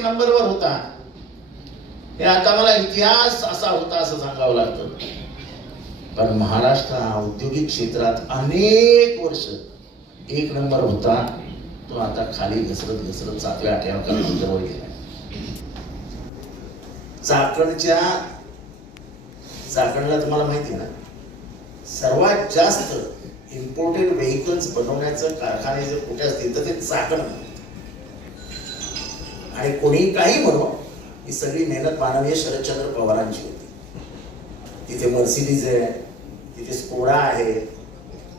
एक नंबरवर होता. हे आता मला इतिहास असा होता असं सांगावं लागतं. पण महाराष्ट्र हा औद्योगिक क्षेत्रात अनेक वर्ष एक नंबर होता. तो आता खाली घसरत घसरत सातव्या आठव्या क्रमांकावर गेला. चाकणच्या चाकणला तुम्हाला माहिती आहे ना? सर्वात जास्त इम्पोर्टेड व्हेकल्स बनवण्याचं कारखाने जर कुठे असतील तर ते चाकण. आहे. आणि कोणीही काही म्हणो ही सगळी मेहनत माननीय शरदचंद्र पवारांची होती. तिथे मर्सिडीज आहे तिथे स्कोडा आहे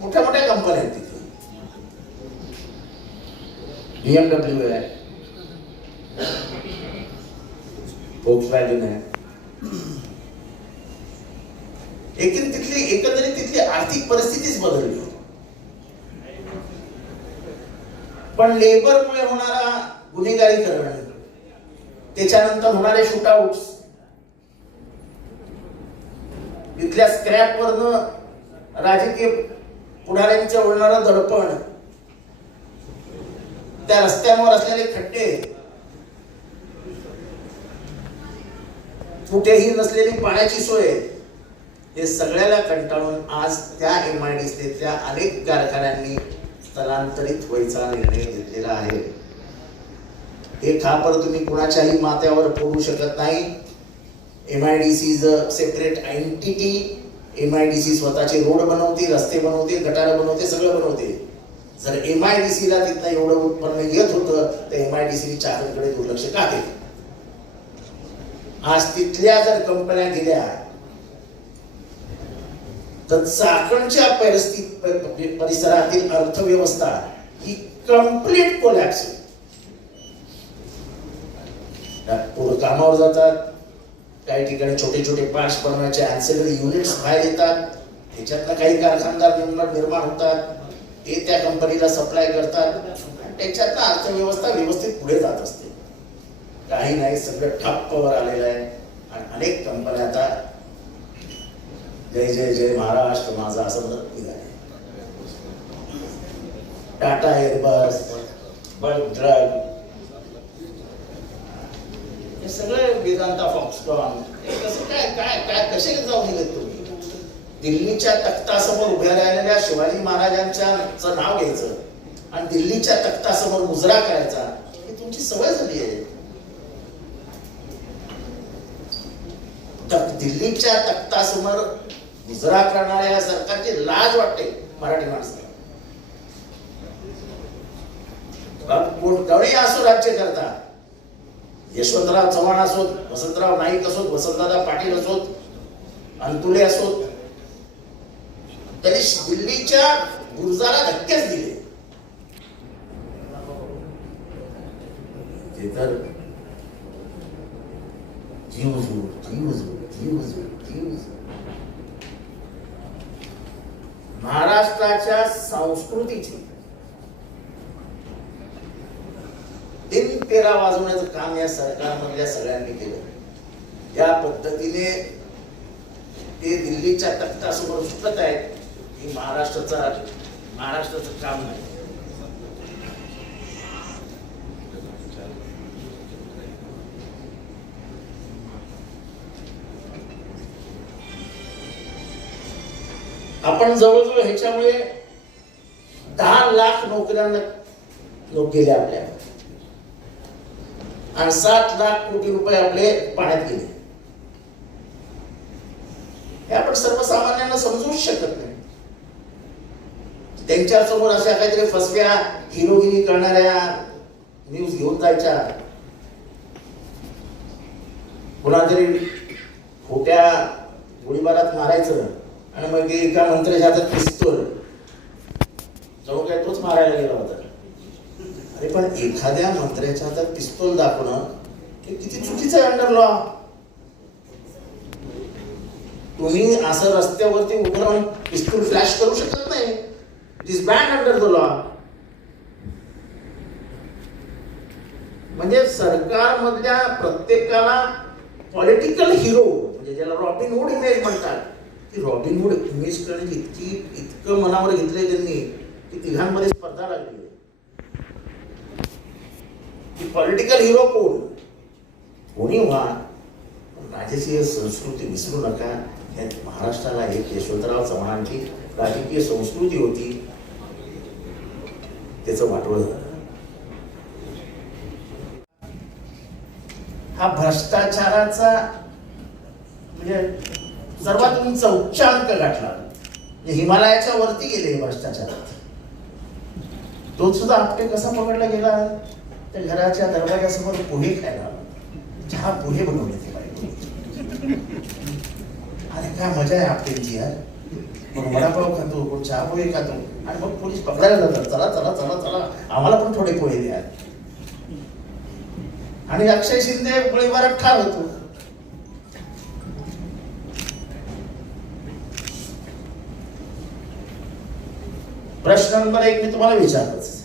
मोठ्या मोठ्या कंपन्या आहेत तिथे. बीएमडब्ल्यू आहे वॅगन आहे. एकंदरीत तिथली एकंदरीत तिथली आर्थिक परिस्थितीच बदलली. पण लेबरमुळे होणारा गुन्हेगारी करणं त्याच्यानंतर होणारे शूटआउट इथल्या स्क्रॅपवरनं राजकीय पुढाऱ्यांच्या होणारं दडपण. त्या रस्त्यांवर असलेले खड्डे. कुठेही नसलेली पाण्याची सोय. हे सगळ्याला कंटाळून आज त्या एम आय डी अनेक कारखान्यांनी स्थलांतरित व्हायचा निर्णय घेतलेला आहे. हे खापर तुम्ही कुणाच्याही माथ्यावर फोडू शकत नाही? M I D C separate identity M I D C स्वतःचे रोड बनवते रस्ते बनवते गटारं बनवते सगळं बनवते जर एम आय डी सीला तिथं एवढं उत्पन्न येत होतं तर एम आय डी सी चाकणकडे दुर्लक्ष का केलं? आज तिथल्या जर कंपन्या गेल्या तर चाकणच्या परिस्थिती परिसरातील अर्थव्यवस्था ही कंप्लीट कोलॅप्स पोरं कामावर जातात. काही ठिकाणी छोटे छोटे पार्ट्स बनवण्याचे अँसेलरी युनिट्स बाहेर येतात. त्याच्यातनं काही कारखानदार निर्माण निर्माण होतात. ते त्या कंपनीला सप्लाय करतात. आणि त्याच्यातनं अर्थव्यवस्था व्यवस्थित पुढे जात असते. काही नाही सगळं ठप्पवर आलेलं आहे. आणि अनेक कंपन्या आता जय जय जय महाराष्ट्र माझा असं म्हणत निघाले टाटा एअरबस बल्क ड्रग सगळे वेदांता फॉक्सकॉन कसं काय काय काय कसे जाऊन दिले तुम्ही? दिल्लीच्या तख्तासमोर उभ्या राहिलेल्या शिवाजी महाराजांच्या नाव घ्यायचं आणि दिल्लीच्या तख्तासमोर मुजरा करायचा ही तुमची सवय झाली आहे. दिल्लीच्या तख्तासमोर मुजरा करणाऱ्या या सरकारची लाज वाटते मराठी माणसाला. कोण कोणी असो राज्य करता. यशवंतराव चव्हाण असोत वसंतराव नाईक असोत वसंतदादा पाटील असोत अंतुले असोत त्यांनी दिल्लीच्या गुरुजाला धक्केच दिले. ते तर जीव जोर जीव जोर जीव जोर जीव जोर महाराष्ट्राच्या संस्कृतीची तीन वाजवण्याचं काम या सरकारमधल्या सगळ्यांनी केलं. या पद्धतीने ते दिल्लीच्या तख्तासमोर झुकत आहेत ही महाराष्ट्राचा महाराष्ट्राचं काम नाही. आपण जवळजवळ ह्याच्यामुळे दहा लाख नोकऱ्यांना लोक गेले आपल्या आणि सात लाख कोटी रुपये आपले पाण्यात गेले. हे आपण सर्वसामान्यांना समजूच शकत नाही. त्यांच्यासमोर अशा काहीतरी फसव्या हिरोगिरी करणाऱ्या न्यूज घेऊन जायच्या. कुणातरी खोट्या गोळीबारात मारायचं आणि मग एका मंत्र्याच्या हातात पिस्तूल. जणू काय तोच मारायला गेला होता. पण एखाद्या मंत्र्याच्या हातात पिस्तूल दाखवणं हे किती चुकीचं आहे अंडर लॉ तुम्ही असं रस्त्यावरती उभं राहून पिस्तूल फ्लॅश करू शकत नाही. It is ban under the law म्हणजे सरकारमधल्या प्रत्येकाला पॉलिटिकल हिरो म्हणजे ज्याला रॉबिन वूड इमेज म्हणतात ती रॉबिन वूड इमेज करण्याची इतकी इतकं मनावर घेतलंय त्यांनी की तिघांमध्ये स्पर्धा लागली. की पॉलिटिकल हिरो कोण? कोणी व्हा. राजकीय संस्कृती विसरू नका. यात महाराष्ट्राला एक यशवंतराव चव्हाणांची राजकीय संस्कृती होती. त्याचं वाटोळ झालं. हा भ्रष्टाचाराचा म्हणजे सर्वात उंच उच्चांक गाठला. म्हणजे हिमालयाच्या वरती गेले भ्रष्टाचारात. तो सुद्धा आपटे कसा पकडला गेला? त्या घराच्या दरवाजासमोर पोहे खायला. चहा पोहे बनवले ते बाई. अरे काय मजा आहे आपटेची यार मग वडापाव खातो कोण चहा पोहे खातो. आणि मग पोलीस पकडायला जातात. चला चला चला चला. आम्हाला पण थोडे पोहे द्या. आणि अक्षय शिंदे गोळीबारात ठार होतो. प्रश्न नंबर एक मी तुम्हाला विचारतच.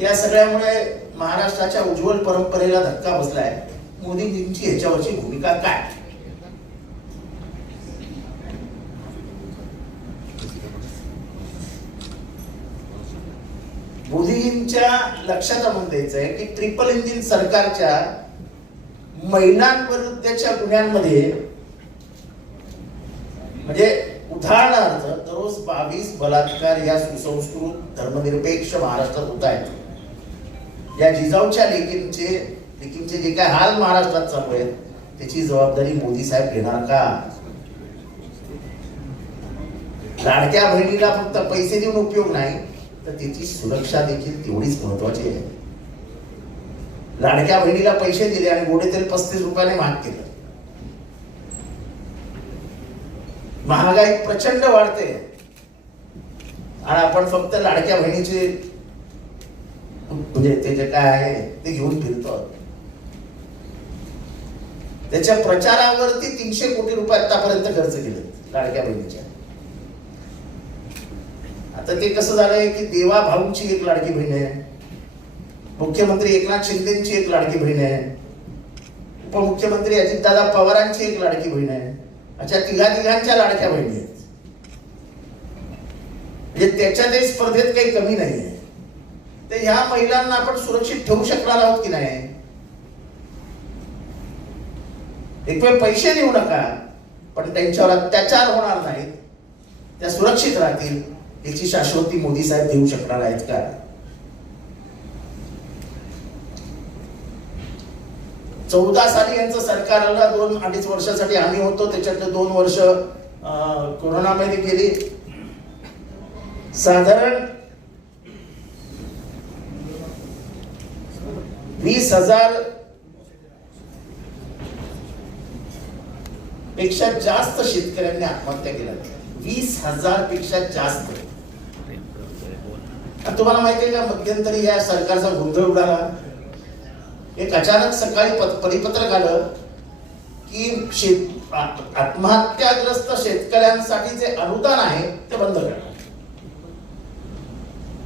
या सगळ्यामुळे महाराष्ट्राच्या उज्ज्वल परंपरेला धक्का बसलाय. मोदीजींची ह्याच्यावरची भूमिका काय? मोदीजींच्या लक्षात आणून द्यायचं आहे की ट्रिपल इंजिन सरकारच्या महिलांविरुद्धच्या गुन्ह्यांमध्ये म्हणजे उदाहरणार्थ दररोज बावीस बलात्कार या सुसंस्कृत धर्मनिरपेक्ष महाराष्ट्रात होत आहेत. या जिजाऊच्या लेकींचे लेकींचे जे काय हाल महाराष्ट्रात चालू आहेत त्याची जबाबदारी मोदी साहेब घेणार का? लाडक्या बहिणीला फक्त पैसे देऊन उपयोग नाही तर त्याची सुरक्षा देखील तेवढीच महत्वाची आहे. लाडक्या बहिणीला पैसे दिले आणि गोडे तेल पस्तीस रुपयाने महाग केलं. महागाई प्रचंड वाढते. आणि आपण फक्त लाडक्या बहिणीचे म्हणजे ते जे काय आहे ते घेऊन फिरतो. त्याच्या प्रचारावरती तीनशे कोटी रुपये आतापर्यंत खर्च केले लाडक्या बहिणीच्या आता ते कसं झालंय की देवा भाऊची एक लाडकी बहीण आहे. मुख्यमंत्री एकनाथ शिंदेची एक लाडकी बहीण आहे. उपमुख्यमंत्री अजितदादा पवारांची एक लाडकी बहीण आहे. अशा तिघा तिघांच्या लाडक्या बहिणी आहेत. म्हणजे त्याच्या स्पर्धेत काही कमी नाही आहे तर ह्या महिलांना आपण सुरक्षित ठेवू शकणार आहोत की नाही? एक वेळ पैसे देऊ नका पण त्यांच्यावर अत्याचार होणार नाहीत. त्या सुरक्षित राहतील याची शाश्वती मोदी साहेब देऊ शकणार आहेत का? चौदा साली यांचं सरकारला दोन अडीच वर्षासाठी आम्ही होतो त्याच्यातले दोन वर्ष कोरोनामध्ये गेली. साधारण वीस हजारपेक्षा जास्त शेतकऱ्यांनी आत्महत्या केल्या. वीस हजारपेक्षा जास्त. तुम्हाला माहिती आहे का मध्यंतरी या सरकारचा गोंधळ उडाला. एक अचानक सकाळी परिपत्रक आलं की शेत आत्महत्याग्रस्त शेतकऱ्यांसाठी जे अनुदान आहे ते बंद करणार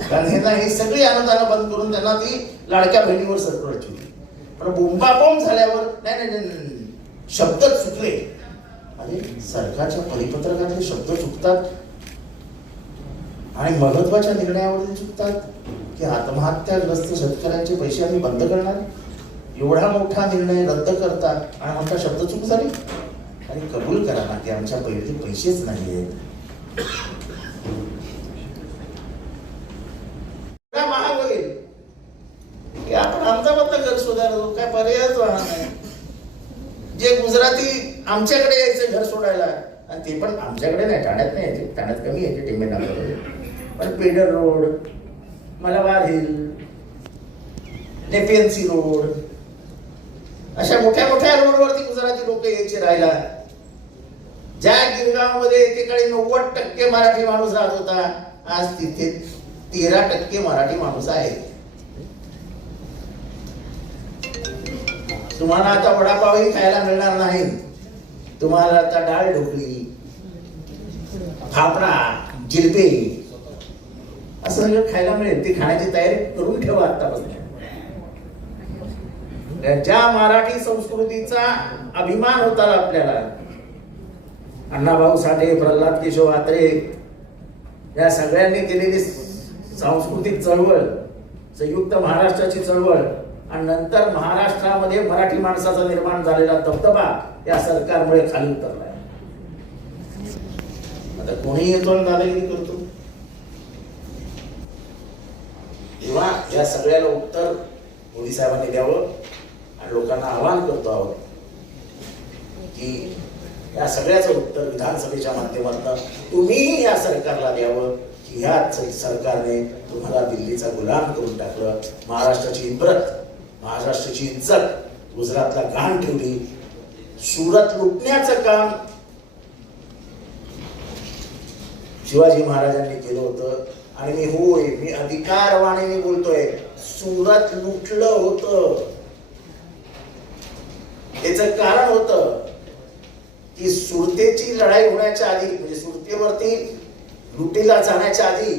कारण हे ही सगळी अनुदानं बंद करून त्यांना ती लाडक्या बहिणीवर सरकारची होती. पण बोंबाबोंब झाल्यावर नाही नाही नाही, शब्द चुकले. अरे सरकारच्या परिपत्रकातले शब्द चुकतात. आणि महत्त्वाच्या निर्णयावरती चुकतात की आत्महत्याग्रस्त शेतकऱ्यांचे पैसे आम्ही बंद करणार. एवढा मोठा निर्णय रद्द करतात आणि म्हणता शब्द चूक झाली. आणि कबूल करा ना की आमच्या पहिले पैसेच नाही आहेत काय महाग होईल की आपण अहमदाबादला घर सुधारतो काय पर्यायच राहणार नाही. जे गुजराती आमच्याकडे यायचे घर सोडायला आणि ते पण आमच्याकडे नाही ठाण्यात नाही यायचे. ठाण्यात कमी यायचे टेंबेनाकडे पण Peddar road Malabar hill Nepean sea road अशा मोठ्या मोठ्या रोडवरती गुजराती लोक यायचे राहायला. ज्या गिरगावमध्ये एकेकाळी नव्वद टक्के मराठी माणूस राहत होता आज तिथे तेरा टक्के मराठी माणूस आहे तुम्हाला आता वडापावही खायला मिळणार नाही. तुम्हाला आता डाळ ढोकळी फाफडा जिलबी असं सगळं खायला मिळेल. ती खाण्याची तयारी करून ठेवा आतापासून. ज्या मराठी संस्कृतीचा अभिमान होता आपल्याला अण्णाभाऊ साठे प्रल्हाद केशव आत्रे या सगळ्यांनी केलेली सांस्कृतिक चळवळ संयुक्त महाराष्ट्राची चळवळ आणि नंतर महाराष्ट्रामध्ये मराठी माणसाचा निर्माण झालेला दबदबा या सरकारमुळे खाली उतरलाय. आता कोणी येतो दादागिरी करतो. तेव्हा या सगळ्याला उत्तर मोदी साहेबांनी द्यावं आणि लोकांना आवाहन करतो आहोत की या सगळ्याचं उत्तर विधानसभेच्या माध्यमातून तुम्ही या सरकारला द्यावं की ह्या सरकारने तुम्हाला दिल्लीचा गुलाम करून टाकलं महाराष्ट्राची इब्रत महाराष्ट्राची इज्जत गुजरातला घाण ठेवली. सुरत लुटण्याचं काम. शिवाजी महाराजांनी केलं होतं. आणि मी होय मी अधिकारवाणीने बोलतोय सुरत लुटलं होतं. याच कारण होत की सुरतेची लढाई होण्याच्या आधी म्हणजे सुरतेवरती लुटीला जाण्याच्या आधी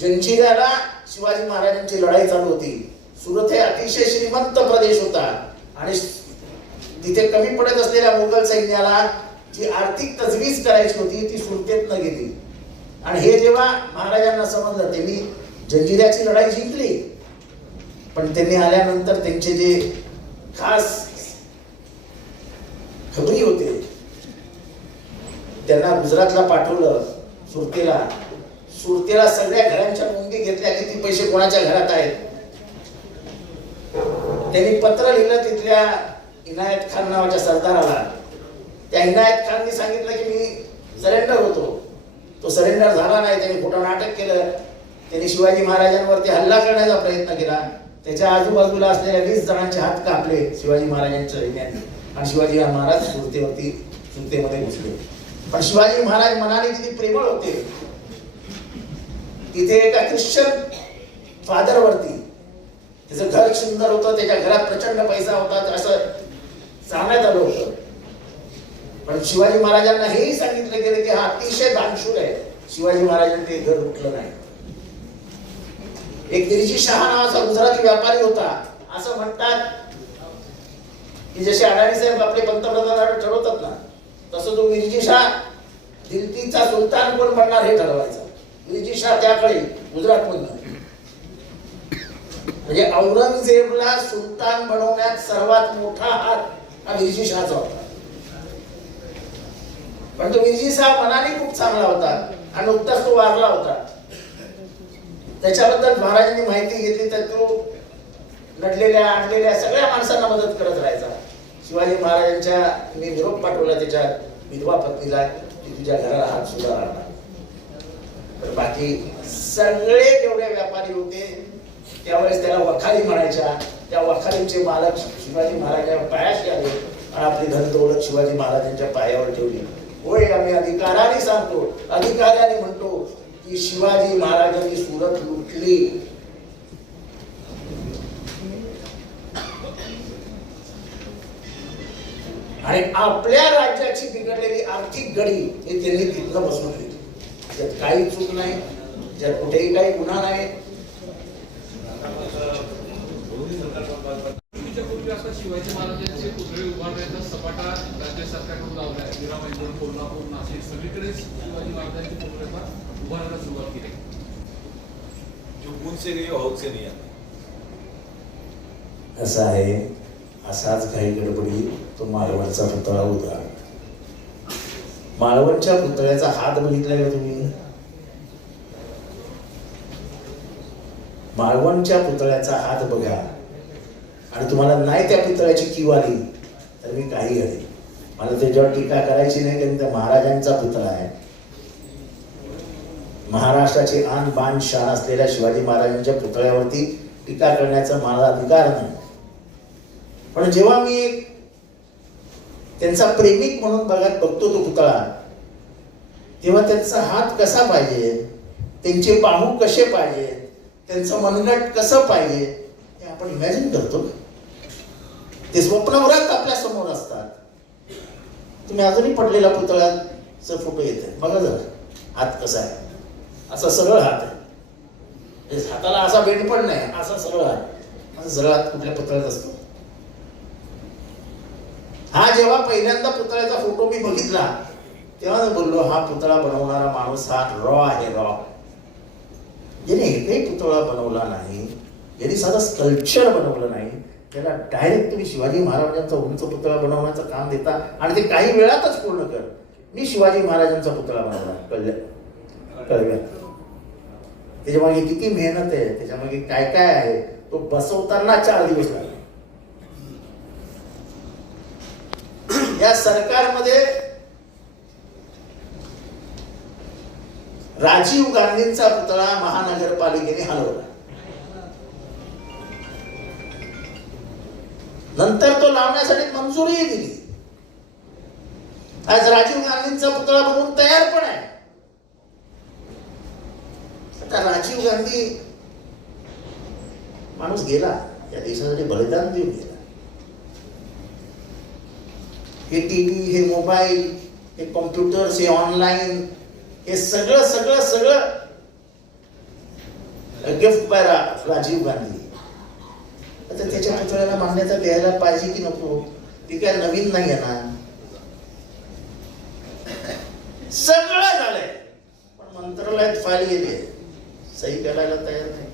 जंजिराला शिवाजी महाराजांची लढाई चालू होती. सुरत हे अतिशय श्रीमंत प्रदेश होता. आणि तिथे कमी पडत असलेल्या मुघल सैन्याला जी आर्थिक तजवीज करायची होती ती सुरतेत न गेली. आणि हे जेव्हा महाराजांना समजलं त्यांनी जंजिऱ्याची लढाई जिंकली. पण त्यांनी आल्यानंतर त्यांचे जे खास खबरी होते त्यांना गुजरातला पाठवलं सुरतेला. सुरतेला सगळ्या घरांच्या नोंदी घेतल्या किती पैसे कोणाच्या घरात आहेत? त्यांनी पत्र लिहिलं तिथल्या इनायत खान नावाच्या सरदाराला. त्या इनायत खाननी सांगितलं की मी सरेंडर होतो. तो सरेंडर झाला नाही त्यांनी खोटं नाटक केलं. त्यांनी शिवाजी महाराजांवरती हल्ला करण्याचा प्रयत्न केला. त्याच्या आजूबाजूला असलेल्या वीस जणांचे हात कापले शिवाजी महाराजांच्या सैन्याने आणि शिवाजी महाराज सुरतेवरती सुरतेमध्ये घुसले. पण शिवाजी महाराज मनाने किती प्रेमळ होते. तिथे एका ख्रिश्चन फादरवरती त्याचं घर सुंदर होतं त्याच्या घरात प्रचंड पैसा होता असं सांगण्यात आलं होतं. पण शिवाजी महाराजांना हेही सांगितलं गेलं की हा अतिशय दानशूर आहे. शिवाजी महाराजांनी ते घर उठलं नाही. एक गिरिजी शहा नावाचा गुजराती व्यापारी होता. असं म्हणतात की जसे अडाणी साहेब आपले पंतप्रधान ठरवतात ना तसं तो गिरिजी शाह दिल्लीचा सुलतान कोण बनणार हे ठरवायचा. गिरिजी शाह त्याकडे गुजरात मधला म्हणजे औरंगजेबला सुलतान बनवण्यात सर्वात मोठा हात हा गिरिजी शहाचा होता. पण तो गिरिजी शाह मनाने खूप चांगला होता आणि नुकताच तो वारला होता. त्याच्याबद्दल महाराजांनी माहिती घेतली तर तो लढलेल्या आणलेल्या सगळ्या माणसांना मदत करत राहायचा. शिवाजी महाराजांच्या मी निरोप पाठवला त्याच्या विधवा पत्नीला की तुझ्या घराला हात सुद्धा राहणार तर बाकी सगळे जेवढे व्यापारी होते त्यावेळेस त्याला वखारी म्हणायच्या. त्या वखारीचे मालक शिवाजी महाराजांच्या पायाशी आले आणि आपली धन दौलत शिवाजी महाराजांच्या पायावर ठेवली. होय आम्ही अधिकाराने सांगतो. अधिकाराने म्हणतो की शिवाजी महाराजांनी सुरत लुटली. आणि आपल्या राज्याची बिघडलेली आर्थिक घडी हे त्यांनी तिथलं बसून घेतली. त्यात काही चूक नाही ज्यात कुठेही काही गुन्हा नाही. आता शिवाजी महाराजांचे पुतळे उभारण्याचा सपाटा राज्य सरकारकडून लावला आहे. मीराबाईकडून कोल्हापूर नाशिक सगळीकडे शिवाजी महाराजांच्या पुतळ्याचा उभारायला सुरुवात केली. से नहीं हो से नहीं आता असं आहे असाच काही गडबडी तो मालवणचा पुतळा होता. मालवणच्या पुतळ्याचा हात बघितलाय का तुम्ही? मालवणच्या पुतळ्याचा हात बघा. आणि तुम्हाला नाही त्या पुतळ्याची किव आली तर मी काही घडे मला त्याच्यावर टीका करायची नाही कारण त्या महाराजांचा पुतळा आहे. महाराष्ट्राची आन बाण शान असलेल्या शिवाजी महाराजांच्या पुतळ्यावरती टीका करण्याचा मला अधिकार नाही. पण जेव्हा मी एक त्यांचा प्रेमिक म्हणून बघत बघतो तो पुतळा तेव्हा त्यांचा हात कसा पाहिजे त्यांचे बाहू कसे पाहिजे त्यांचं मनगट कसं पाहिजे हे आपण इमॅजिन करतो ते स्वप्नवरात आपल्यासमोर असतात. तुम्ही अजूनही पडलेला पुतळ्याचा फोटो येत आहे बघा जरा हात कसा आहे? असा सरळ हात आहे. हाताला असा बेंड पण नाही असा सरळ हात असा सरळ हात कुठल्या पुतळ्यात असतो? हा जेव्हा पहिल्यांदा पुतळ्याचा फोटो मी बघितला तेव्हा मी बोललो हा पुतळा बनवणारा माणूस हा रॉ आहे रॉ. ज्याने एकही पुतळा बनवला नाही ज्यांनी साधा स्कल्पचर बनवलं नाही त्याला डायरेक्ट तुम्ही शिवाजी महाराजांचा उंच पुतळा बनवण्याचं काम देता आणि ते काही वेळातच पूर्ण कर. मी शिवाजी महाराजांचा पुतळा बनवला कळल्या कळलं? त्याच्यामागे किती मेहनत आहे त्याच्यामागे काय काय आहे? तो बसवताना चार दिवस लागले. या सरकारमध्ये राजीव गांधींचा पुतळा महानगरपालिकेने हलवला. नंतर तो लावण्यासाठी मंजुरीही दिली. आज राजीव गांधींचा पुतळा बनवून तयार पण आहे. आता राजीव गांधी माणूस गेला या देशासाठी बलिदान देऊन गेला. हे टीव्ही हे मोबाईल हे कॉम्प्युटर्स हे ऑनलाईन हे सगळं सगळं सगळं गिफ्ट बाय राजीव गांधी. आता त्याच्या पुतळ्याला मान्यता द्यायला पाहिजे की नको? ती काय नवीन नाही येणार. सगळं झालंय. पण मंत्रालयात फाईल गेली सही करायला तयार नाही.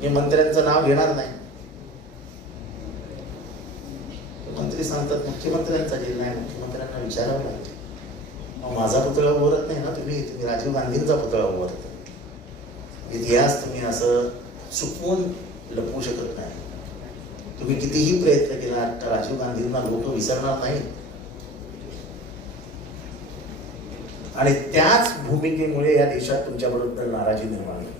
मी मंत्र्यांचं नाव घेणार नाही. मंत्री सांगतात मुख्यमंत्र्यांचा जिल्हा नाही मुख्यमंत्र्यांना विचारावं लागते. मग माझा पुतळा उभारत नाही ना तुम्ही? तुम्ही राजीव गांधींचा पुतळा उभारता इतिहास तुम्ही असं चुकवून लपवू शकत नाही. तुम्ही कितीही प्रयत्न केला तर राजीव गांधींना लोक विसरणार नाही आणि त्याच भूमिकेमुळे या देशात तुमच्याबरोबर नाराजी निर्माण झाली.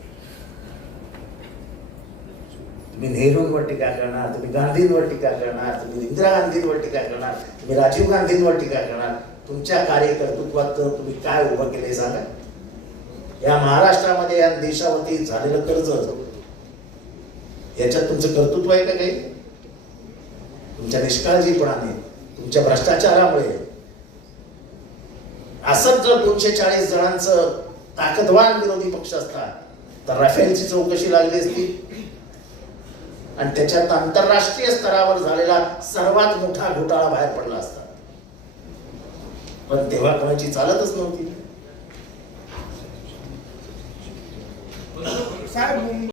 तुम्ही नेहरूंवर टीका करणार तुम्ही गांधींवर टीका करणार तुम्ही इंदिरा गांधींवर टीका करणार तुम्ही राजीव गांधींवर टीका करणार. तुमच्या कार्यकर्तृत्वात तुम्ही काय उभं केले सांगा? या महाराष्ट्रामध्ये या देशावरती झालेलं कर्ज याच्यात तुमचं कर्तृत्व आहे का काही? तुमच्या निष्काळजीपणाने तुमच्या भ्रष्टाचारामुळे. असंच जर दोनशे चाळीस जणांचं ताकदवान विरोधी पक्ष असतात तर राफेलची चौकशी लागली असती. आणि त्याच्यात आंतरराष्ट्रीय स्तरावर झालेला सर्वात मोठा घोटाळा बाहेर पडला असता. पण तेव्हा कोणाची चालतच नव्हती. साहेब